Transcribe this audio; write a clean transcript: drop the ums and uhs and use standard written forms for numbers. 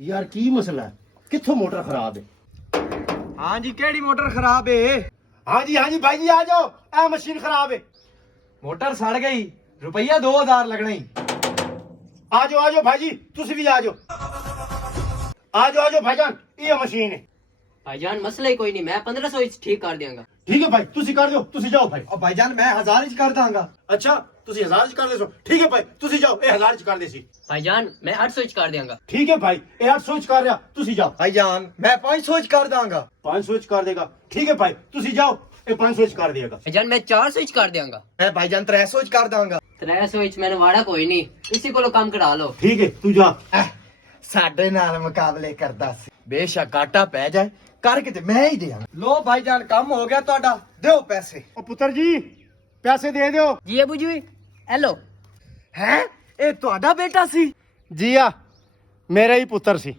यार की मसला है, कित्थों मोटर खराब है? हाँ जी, केड़ी मोटर खराब है? हाँ जी भाई जी आ जाओ, ए मशीन खराब है। मोटर सड़ गई, रुपया 2000 लगना ही। आ जाओ भाई जी, तुसी भी आ जाओ भाईजान, ये मशीन है। भाईजान मसला ही कोई नहीं, मैं 1500 ठीक कर दियांगा। ठीक है भाई, तुसी कर दो, तुसी जाओ भाई। और भाईजान मैं 1000 च कर दांगा। अच्छा तुसी 1000 च कर देसो, ठीक है भाई तुसी जाओ, ए 1000 च कर देसी। भाईजान मैं 800 कर दियांगा। ठीक है भाई, ए 800 च कर रहा, तुसी जाओ। भाईजान मैं 500 च कर दांगा। 500 च कर देगा, ठीक है भाई तुसी जाओ, ए 500 च कर देगा। भाईजान मैं 400 कर दियांगा। मैं भाईजान 300 च कर दांगा। 300 मैंने वाड़ा कोई नहीं, इसी को काम करा लो। ठीक है तू जा। ਸਾਡੇ ਨਾਲ ਮੁਕਾਬਲੇ ਕਰਦਾ ਸੀ। ਬੇਸ਼ੱਕ ਘਾਟਾ ਪੈ ਜਾਏ, ਕਰਕੇ ਤੇ ਮੈਂ ਹੀ ਦਿਆਂ। ਲੋ ਭਾਈਜਾਨ ਕੰਮ ਹੋ ਗਿਆ ਤੁਹਾਡਾ, ਦਿਓ ਪੈਸੇ। ओ पुत्र जी पैसे दे दो। जी अबू जी हेलो। ਹੈ ਇਹ ਤੁਹਾਡਾ ਬੇਟਾ ਸੀ? जी मेरा ही पुत्र सी।